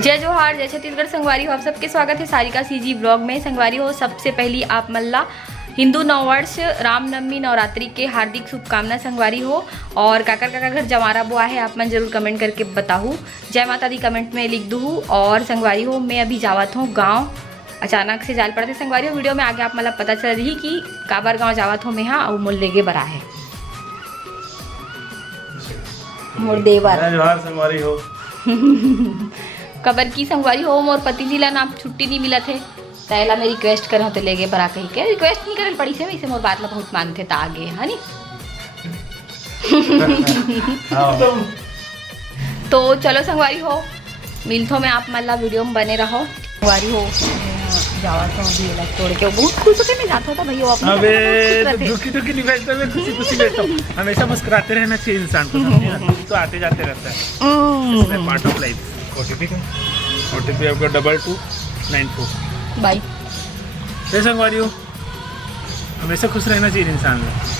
जय जोहार, जय छत्तीसगढ़ संगवारी हो। आप सबके स्वागत है सारिका सीजी ब्लॉग में। संगवारी हो, सबसे पहली आप मल्ला हिंदू नववर्ष रामनवमी नवरात्रि के हार्दिक शुभकामना संगवारी हो। और काकर काका घर जमारा बुआ है, आप मन जरूर कमेंट करके बताऊँ। जय माता दी कमेंट में लिख दूँ। और संगवारी हो, मैं अभी जावत हूँ गाँव, अचानक से जाल पड़ते संगवारी हो। वीडियो में आगे आप मतलब पता चल रही कि काबर गाँव जावत हो मैं हाँ और मोल लेगे बरा है मोर देवर जोहार संगवारी हो। कबर की संगवारी हो। मोर पति जी ला ना छुट्टी नहीं मिला थे, तैला मैं रिक्वेस्ट कर तो लेगे बरा कही के रिक्वेस्ट नहीं करल पड़ी से, वैसे मोर बात ला बहुत मानते ता आगे है नी। तो चलो संगवारी हो, मिलथो मैं आप मल्ला वीडियो में बने रहो। संगवारी हो जावा तो अभी अलग तोड़ के बहुत खुश होके मैं जाता था भैया अपने। अबे दुखी दुखी नहीं बैठता, मैं खुशी खुशी बैठता हूँ। हमेशा मुस्कुराते रहना चाहिए इंसान को, समझे ना? तो आते जाते रहता है, पार्ट ऑफ लाइफ। OTP आपका 2294 बाय। जय संगवारी हो, हमेशा खुश रहना चाहिए इंसान को।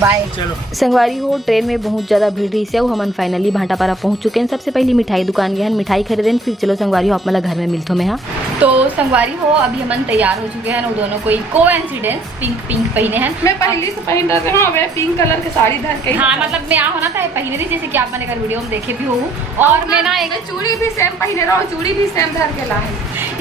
बाय। चलो संगवारी हो, ट्रेन में बहुत ज़्यादा भीड़ रही से हम फाइनली भाटापारा पहुंच चुके हैं। सबसे पहली मिठाई दुकान गए हैं, मिठाई खरीदें, फिर चलो संगवारी हो आप मतलब घर में मिलते हो मैं हाँ। तो संगवारी हो अभी हम तैयार हो चुके हैं, वो दोनों कोई कोइंसिडेंस पिंक पिंक पहने हैं। मैं पहले से पहन रहे हूँ, मैं पिंक कलर की साड़ी धर के। हाँ मतलब मैं होना था पहने थी, जैसे कि आप मैंने कल वीडियो में देखे भी हो। और मैं ना एक चूड़ी भी सेम पहने रहा हूँ, चूड़ी भी सेम धर के ला है।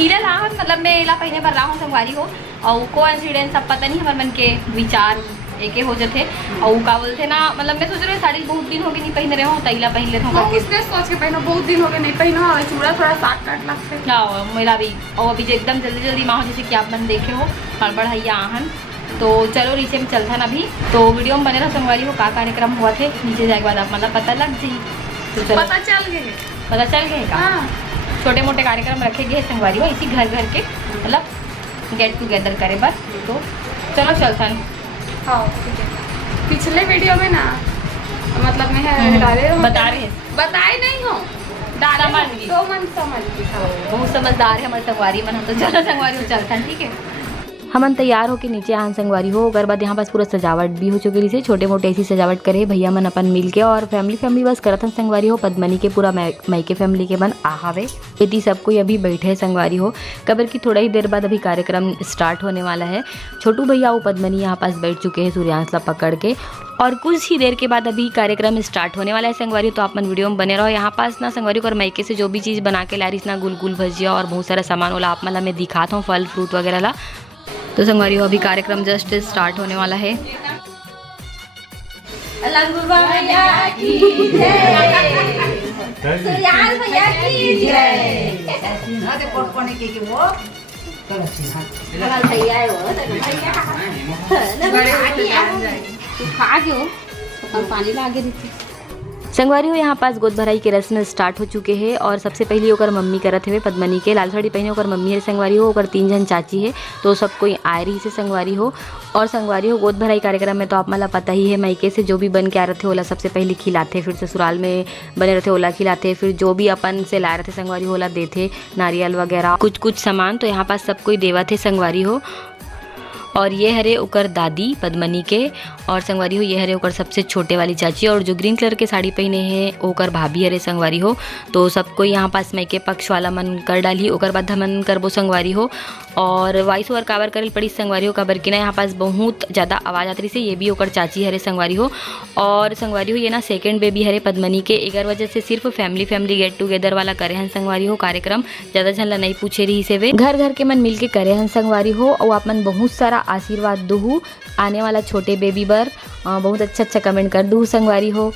इला ला मतलब मैं इला पहने पर रहा हूँ संगवारी हो। और कोइंसिडेंस अब पता नहीं हमारे मन के विचार एके हो जाते। और का बोलते ना मतलब मैं सोच रही साड़ी बहुत दिन हो गई नहीं पहन रहे हो, तैला पहन लेते हूँ। उसने सोच के पहना, बहुत दिन हो गए नहीं पहना, और चूड़ा थोड़ा साट काट लगते क्या मेरा भी। और अभी जो एकदम जल्दी जल्दी माँ जैसे कि आप मन देखे हो हड़बड़ हैया आहन। तो चलो नीचे में चलता ना अभी, तो वीडियो में बने रहो संगवारी हो। का कार्यक्रम हुआ थे नीचे जाए के बाद आप मतलब पता लग जाए। तो चलो पता चल गए का छोटे मोटे कार्यक्रम रखे गए संगवारी हो, इसी घर घर के मतलब गेट टुगेदर करे बस। तो चलो चलता नहीं। हाँ ठीक है। पिछले वीडियो में ना मतलब मैं बताए नहीं हो बहुत समझदार है हमारे संगवारी मन। तो चलो संगवारी हो चलता ठीक है। हम तैयार होके नीचे आन संगवारी हो। अगर बाद यहाँ पास पूरा सजावट भी हो चुकी थी, छोटे मोटे ऐसी सजावट करे भैया मन अपन मिल के और फैमिली बस करत हन संगवारी हो। पद्मनी के पूरा मायके फैमिली के मन आहावे बेटी सब कोई अभी बैठे है संगवारी हो। कबर की थोड़ा ही देर बाद अभी कार्यक्रम स्टार्ट होने वाला है। छोटू भैया वो पद्मनी यहाँ पास बैठ चुके हैं सूर्यांश ला पकड़ के, और कुछ ही देर के बाद अभी कार्यक्रम स्टार्ट होने वाला है संगवारी। तो आप मन वीडियो में बने रहो। यहाँ पास ना संगवारी को और मायके से जो भी चीज़ बना के ला रही ना गुलगुल भजिया और बहुत सारा सामान वाला आप मतलब मैं दिखाता हूँ, फल फ्रूट वगैरह ला। तो संगवारी हो अभी कार्यक्रम जस्ट स्टार्ट होने वाला है। पानी लागे संगवारी हो यहाँ पास गोद भराई के रस्म स्टार्ट हो चुके हैं। और सबसे पहले ओकर मम्मी करत हुए पद्मनी के लाल साड़ी पहने ओकर मम्मी है संगवारी हो, ओकर 3 जन चाची है। तो सब कोई आए रही से संगवारी हो। और संगवारी हो गोद भराई कार्यक्रम में तो आप मतलब पता ही है मायके से जो भी बन के आ रहे थे ओला सबसे पहले खिलाते, फिर ससुराल में बने रहते ओला खिलाते, फिर जो भी अपन से ला रहे थे संगवारी होला देते नारियल वगैरह कुछ सामान। तो यहाँ पास सब कोई देवा थे संगवारी हो। और ये हरे ओकर दादी पद्मनी के, और संगवारी हो ये हरे ओकर सबसे छोटे वाली चाची, और जो ग्रीन कलर के साड़ी पहने हैं ओकर भाभी हरे संगवारी हो। तो सबको यहाँ पास मायके पक्ष वाला मन कर डाली, ओकर बाद हमन करबो संगवारी हो। और वॉइस ओवर काबर करल पड़ी संगवारी हो, काबर की ना यहाँ पास बहुत ज़्यादा आवाज़ आती से, ये भी ओकर चाची हरे संगवारी हो। और संगवारी हो ये ना सेकेंड बेबी हरे पद्मनी के, एगर वजह से सिर्फ फैमिली गेट टुगेदर वाला करे हन संगवारी हो कार्यक्रम। ज़्यादा झन ला नहीं पूछे रही से वे घर घर के मन मिल के करे हन संगवारी हो। और आप मन बहुत सारा आशीर्वाद दूँ आने वाला छोटे बेबी बर, बहुत अच्छा कमेंट कर दूँ संगवारी हो।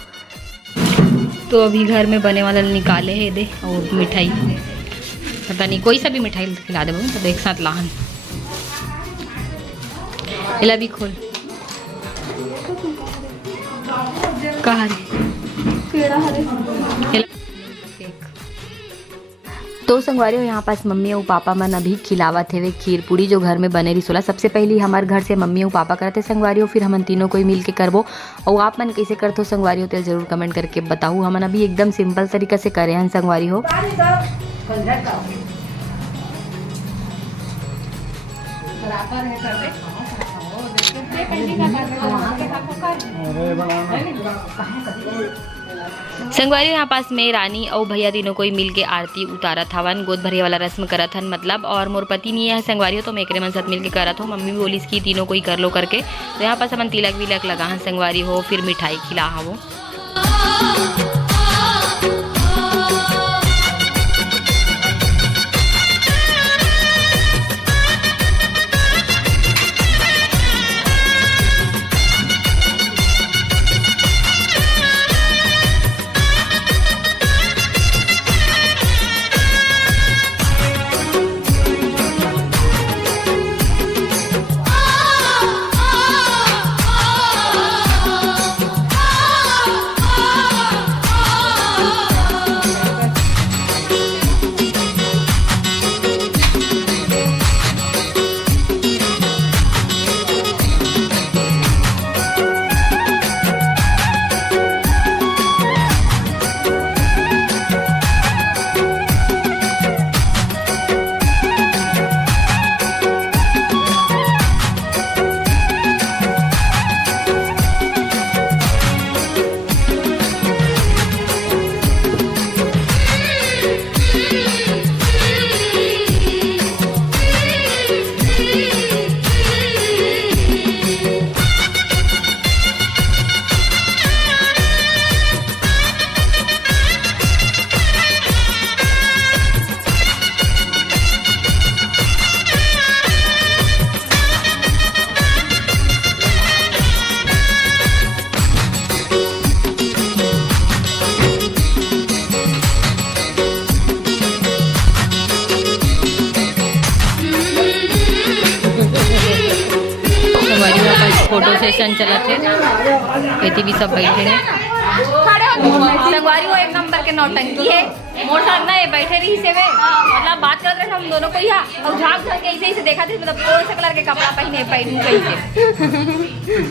तो अभी घर में बने वाला निकाले है दे और मिठाई, पता नहीं कोई सा भी मिठाई खिला दे तो एक साथ लाहन इला भी खोल कहा तो संगवारी हो यहाँ पास मम्मी और पापा मन अभी खिलावत है वे खीर पूड़ी जो घर में बने रही सोला। सबसे पहले हमारे घर से मम्मी और पापा करते संगवारी हो, फिर हम तीनों कोई मिल के करबो। और आप मन कैसे करते हो संगवारी हो तो जरूर कमेंट करके बताओ। हम अभी एकदम सिंपल तरीका से करे हैं संगवारी हो। संगवारी यहाँ पास में रानी और भैया तीनों कोई मिल के आरती उतारत हवन, गोद भरे वाला रस्म करत हन मतलब। और मोर पति नहीं है संगवारी हो तो मैं एकरे मन साथ मिल के करत हो। मम्मी भी बोली इसकी तीनों कोई कर लो करके। तो यहाँ पास अपन तिलक विलक लगा हन संगवारी हो, फिर मिठाई खिला हो। फोटो सेशन चला थे, बेटी भी सब बैठे हैं। संगवारी वो एक नंबर के नौटंकी है। मोर साथ ना ये बैठे रही से वे मतलब बात करते रहे हम दोनों को यहाँ और झाँक झाँक के ऐसे ही से देखा थे मतलब कौन से कलर के कपड़ा पहने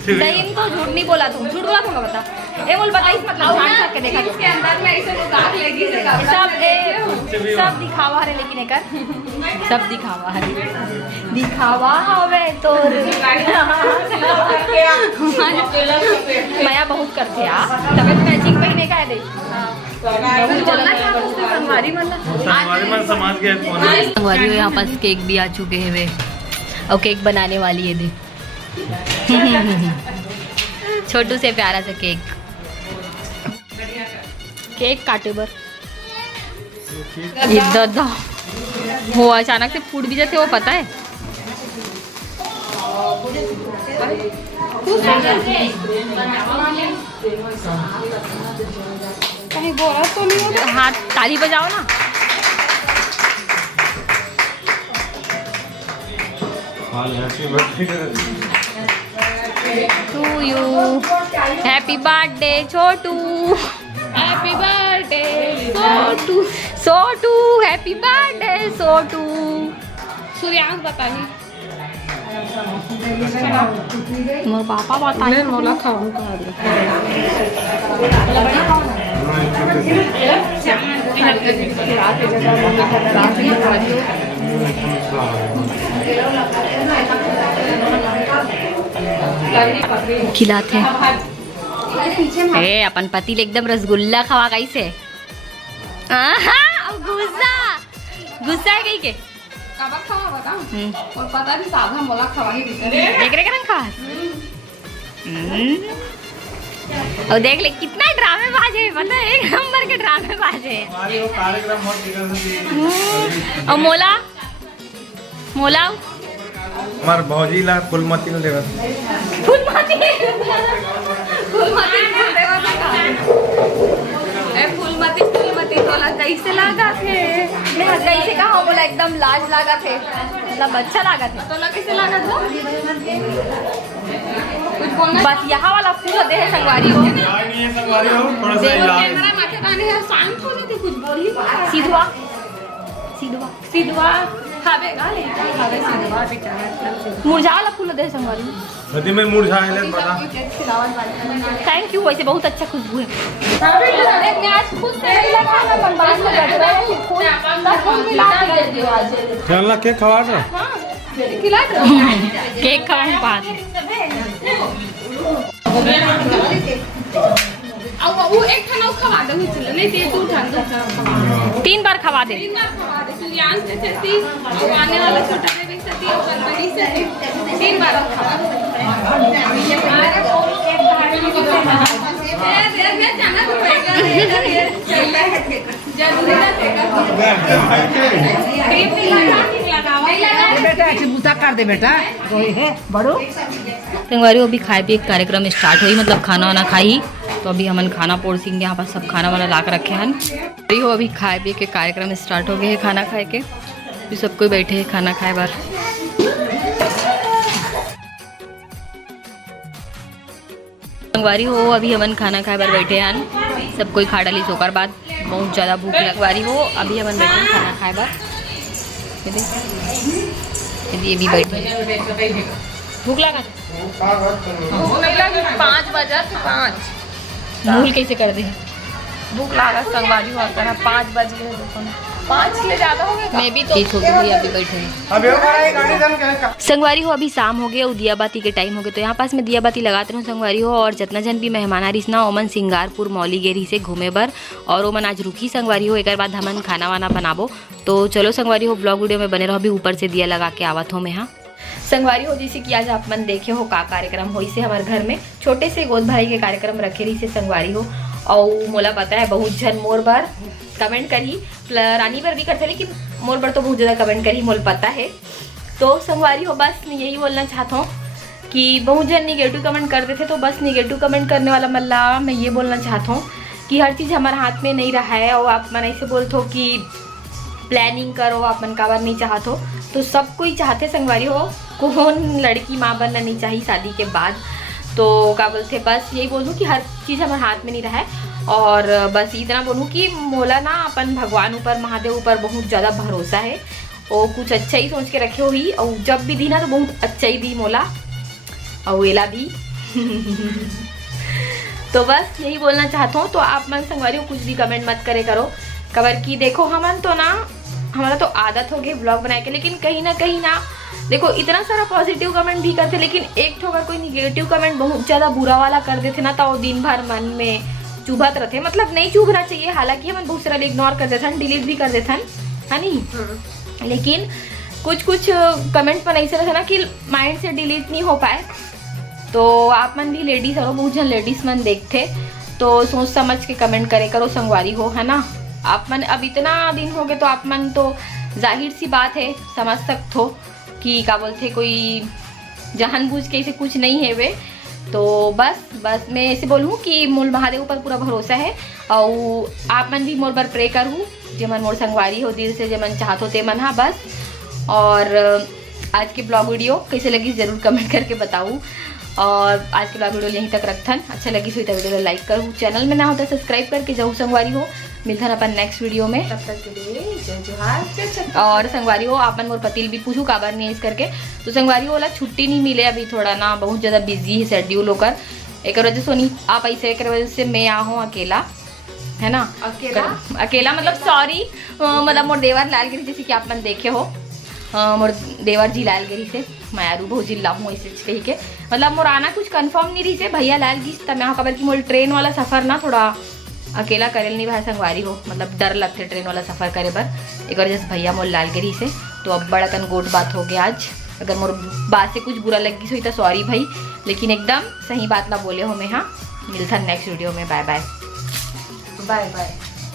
सही इनको झूठ नहीं बोला तुम, झूठ बोला तुमको बता ये बोल बताइए मतलब झाँक झाँक के देखा इसके अंदर में ऐसे सब दिखावा है लेकिन एक सब दिखावा है दिखावा हवे तो माया बहुत करते आ तब मैचिंग पहने का है देख संगवारी यहाँ पास केक भी आ चुके हैं वे और केक बनाने वाली है दे छोटू से प्यारा सा केक केक काटे बर दादा वो अचानक से फूट भी जाते वो पता है। कहीं बोला तो नहीं होगा। हाँ ताली बजाओ ना। To you happy birthday Chhotu happy birthday Sotu Sotu happy birthday Sotu. Suryansh बतानी मोर पापा बताइए मोला खाऊं का खिलाते हैं। ए अपन पति ले एकदम रसगुल्ला खवा कैसे गुस्सा गुस्सा है कहीं के कबाब खावा बता और पता नहीं साधा मोला खवा ही देख रहे रंग खा और देख ले कितना ड्रामे बाजे है मतलब एक नंबर के ड्रामे बाजे है। और मोला मोला हमार भौजी ला फुलमती ले देवा फुलमती फूलमती फूलमती तोला कैसे लगा थे मैं कैसे कहा बोला एकदम लाज लगा थे मतलब अच्छा लगा थे तोला कैसे लगा था कुछ बोलना बस यहाँ वाला फूल दे है संगवारी हो कैमरा माथे दाने है शांत हो जाती कुछ बोल ही सीधवा सीधवा सीधवा खावे गाले खावे सीधवा बेचारा मुरझा वाला फूल दे है संगवारी नदी में मुरझा है बता थैंक यू वैसे बहुत अच्छा खुशबू है। चलना केक खवा दो केक खाऊं बात अब वो एक खाना खवा दो चलो नहीं ते दो खाना 3 बार खवा दे। 3 बार खवा दे सूर्यांश से चलती और आने वाला छोटा बेबी से थी और बड़ी से 3 बार खवा दे जाना तो पड़ेगा जरूरी बेटा बुता कर दे बेटा बड़ो संगवारी अभी खाए पिए कार्यक्रम स्टार्ट हुई, मतलब खाना वाना खाई तो अभी हमन खाना पोड़सिंगे। यहाँ पर सब खाना वाना ला कर रखे हैं। हो अभी खाए पिए के कार्यक्रम स्टार्ट हो गए हैं। खाना खाए के अभी सब कोई बैठे हैं खाना खाए बार। संगवारी हो अभी हमन खाना खाए बार बैठे हैं। सब कोई खा डाली सोकर बाद बहुत ज़्यादा भूख लगवारी हो अभी हमन बैठे हैं खाना खाए बार। ये भी बैठे भूख लगा 5 बजे 5 मूल कैसे कर दे भूख लगा संगवारी हुआ करना 5 बजे 5 से ज्यादा हो गया मैं भी तो अभी बैठे हैं। संगवारी हो अभी शाम हो गया और दिया बाती के टाइम हो गए तो यहाँ पास में दिया बाती लगाते रहूँ संगवारी हो। और जितना जन भी मेहमान आ रही ना ओमन सिंगारपुर मौली गेरी से घूमे बर और ओमन आज रुकी संगवारी हो। एक बाद हमन खाना वाना बनाबो तो चलो संगवारी हो ब्लॉग वीडियो में बने रहो। अभी ऊपर से दिया लगा के आवत हो मैं यहाँ संगवारी हो जैसे कि आज आप मन देखे हो का कार्यक्रम हो इसे हमारे घर में छोटे से गोद भराई के कार्यक्रम रखे रही से संगवारी हो। और मोला पता है बहुत जन मोर बार कमेंट करी रानी पर भी करते लेकिन मोर पर तो बहुत ज़्यादा कमेंट करी मोल पता है। तो संगवारी हो बस यही बोलना चाहता हूँ कि बहुत जन निगेटिव कमेंट करते थे तो बस निगेटिव कमेंट करने वाला मल्ला मैं ये बोलना चाहता हूँ कि हर चीज़ हमारे हाथ में नहीं रहा है। और आप मन ऐसे बोलते हो कि प्लानिंग करो आप मन काबर नहीं चाहते हो तो सब कोई चाहते संगवारी हो कौन लड़की माँ बनना नहीं चाहिए शादी के बाद। तो क्या बोलते बस यही बोलूँ कि हर चीज़ हमारे हाथ में नहीं रहा है। और बस इतना बोलूँ कि मोला ना अपन भगवान ऊपर महादेव ऊपर बहुत ज़्यादा भरोसा है और कुछ अच्छा ही सोच के रखे हुई और जब भी दी ना तो बहुत अच्छा ही दी मोला और वेला भी तो बस यही बोलना चाहता हूँ। तो आप मन संगवारी कुछ भी कमेंट मत करे करो कबर की देखो हमन तो ना हमारा तो आदत हो गई ब्लॉग बनाए के लेकिन कहीं ना देखो इतना सारा पॉजिटिव कमेंट भी करते लेकिन एक ठो अगर कोई निगेटिव कमेंट बहुत ज़्यादा बुरा वाला कर देते ना तो दिन भर मन में चुभत रहते मतलब नहीं चुभना चाहिए। हालांकि हम बहुत सारा इग्नोर कर देते हैं डिलीट भी कर देते हैं है नहीं लेकिन कुछ कमेंट पर ऐसे रहता ना कि माइंड से डिलीट नहीं हो पाए। तो आप मन भी लेडीज हो बहुत जन लेडीज मन देखते तो सोच समझ के कमेंट करे करो संगवारी हो है ना। आप मन अब इतना दिन हो गए तो आप मन तो जाहिर सी बात है समझ सकते हो कि क्या बोलते कोई जानबूझ के ऐसे कुछ नहीं है वे। तो बस मैं ऐसे बोलूँ कि मोल महादेव पर पूरा भरोसा है और आप मन भी मोर पर प्रे करूँ जमन मोर संगवारी हो दिल से जमन चाहत हो ते मन हाँ बस। और आज के ब्लॉग वीडियो कैसे लगी ज़रूर कमेंट करके बताऊँ। और आज के ब्लॉग वीडियो यहीं तक रखथन अच्छा लगी तो वीडियो को लाइक करूँ चैनल में ना होता सब्सक्राइब करके जाऊँ संगवारी हो मिलथन अपन नेक्स्ट वीडियो में तब तक के लिए जय जोहार। और संगवारी हो आपन मोर पतिल भी पूछूँ काबर नहीं इस करके तो संगवारी हो वाला छुट्टी नहीं मिले अभी थोड़ा ना बहुत ज़्यादा बिजी है शेड्यूल होकर एक वजह से नहीं आ पैसे एक वजह से मैं आ हूँ अकेला है ना अकेला मतलब सॉरी मतलब मोर देवर लालगिरी जैसे कि आप मन देखे हो मोर देवर जी लालगिरी से मैं बहुत जिला हूँ ऐसे कही के मतलब मोर आना कुछ कंफर्म नहीं रही से भैया लालगिरी तब मैं खबर कि मोर ट्रेन वाला सफ़र ना थोड़ा अकेला करेल नहीं भाई संगवारी हो मतलब डर लगते ट्रेन वाला सफ़र करे पर एक बार जैसे भैया मोर लालगिरी से तो अब बड़ा कन गोट बात हो गया आज। अगर मोर बात से कुछ बुरा लगी हुई तो सॉरी भाई लेकिन एकदम सही बात ना बोले हो मैं हाँ मिलता नेक्स्ट वीडियो में बाय बाय।